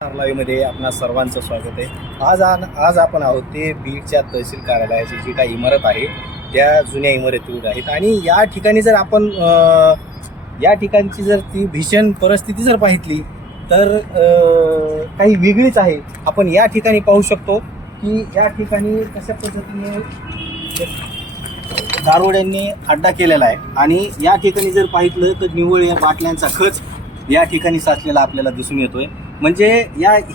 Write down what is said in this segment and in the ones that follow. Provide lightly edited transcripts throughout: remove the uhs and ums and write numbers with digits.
मध्ये आपणा सर्वांचं स्वागत आहे। आज आपण आहोत ते बीडच्या तहसील कार्यालयाची जी काही इमारत आहे त्या जुन्या इमारतीवर आहेत आणि या ठिकाणी जर आपण या ठिकाणची जर ती भीषण परिस्थिती जर पाहितली तर काही वेगळीच आहे। आपण या ठिकाणी पाहू शकतो की या ठिकाणी कशा पद्धतीने दारुड्यांनी अड्डा केलेला आहे आणि या ठिकाणी जर पाहितलं तर निव्वळ या बाटल्यांचा खच या ठिकाणी साचलेला आपल्याला दिसून येतोय। म्हणजे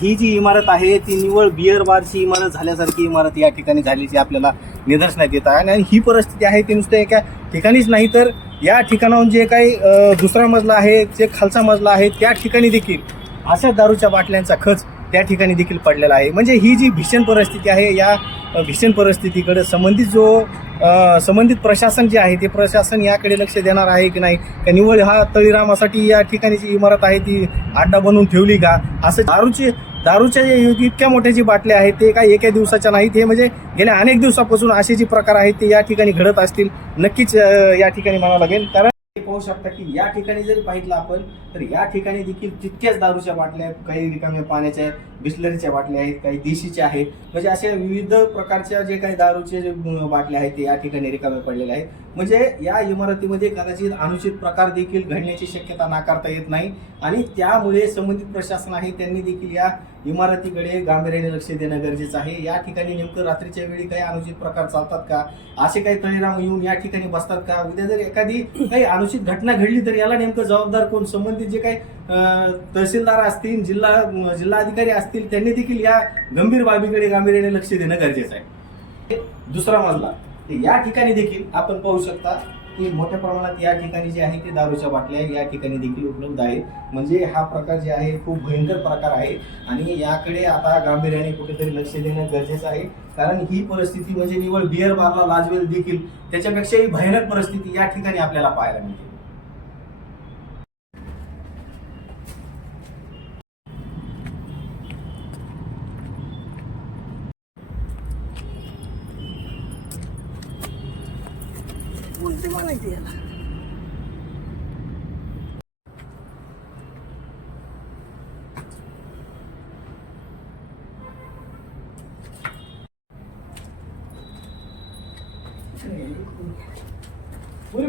ही जी इमारत आहे ती निव्वळ बिअर बारची इमारत झाल्यासारखी इमारत या ठिकाणी झाल्याची आपल्याला निदर्शनात येत आहे। आणि ही परिस्थिती आहे ती नुसतं एका ठिकाणीच नाही तर या ठिकाणाहून जे काही दुसरा मजला आहे, जे खालचा मजला आहे त्या ठिकाणी देखील अशा दारूच्या बाटल्यांचा खच त्या ठिकाणी देखील पडलेला आहे। म्हणजे ही जी भीषण परिस्थिती आहे या भीषण परिस्थितीकडे संबंधित प्रशासन जे आहे ते प्रशासन याकडे लक्ष देणार आहे की नाही, का निव्वळ हा तळीरामासाठी या ठिकाणी जी इमारत आहे ती अड्डा बनवून ठेवली का। असं दारूच्या इतक्या मोठ्या जी बाटल्या आहेत ते काही एका दिवसाच्या नाहीत, हे म्हणजे गेल्या अनेक दिवसापासून असे जे प्रकार आहेत ते या ठिकाणी घडत असतील नक्कीच या ठिकाणी म्हणावं लागेल। कारण पाहू शकता की या ठिकाणी जरी पाहिलं आपण तर या ठिकाणी देखील तितक्याच दारूच्या बाटल्या, काही रिकाम्या पाण्याच्या बिस्लरीच्या बाटल्या आहेत, काही देशीच्या आहेत, म्हणजे अशा विविध प्रकारच्या जे काही दारूचे जे बाटल्या आहेत ते या ठिकाणी रिकाम्या पडलेल्या आहेत। म्हणजे या इमारतीमध्ये कदाचित अनुचित प्रकार देखील घडण्याची शक्यता नाकारता येत नाही आणि त्यामुळे संबंधित प्रशासन आहे त्यांनी देखील या इमारतीकडे गांभीर्याने लक्ष देणं गरजेचं आहे। या ठिकाणी नेमकं रात्रीच्या वेळी काही अनुचित प्रकार चालतात का, असे काही तळीराम येऊन या ठिकाणी बसतात का, उद्या जर एखादी काही अनुचित घटना घडली तर याला नेमकं जबाबदार कोण, संबंधित जे काही तहसीलदार असतील, जिल्हाधिकारी असतील त्यांनी देखील या गंभीर बाबीकडे गांभीर्याने लक्ष देणं गरजेचं आहे। दुसरा मजला या ठिकाणी देखील आपण पाहू शकता की मोठ्या प्रमाणात या ठिकाणी जे आहे ते दारूच्या बाटल्या या ठिकाणी देखील उपलब्ध आहेत। म्हणजे हा प्रकार जे आहे खूप भयंकर प्रकार आहे आणि याकडे आता गांभीर्याने कुठेतरी लक्ष देणं गरजेचं आहे। कारण ही परिस्थिती म्हणजे निवळ बिअर बारला लाजवेल देखील त्याच्यापेक्षाही भयानक परिस्थिती या ठिकाणी आपल्याला पाहायला मिळते। उलटी म्हणायची याला। बोल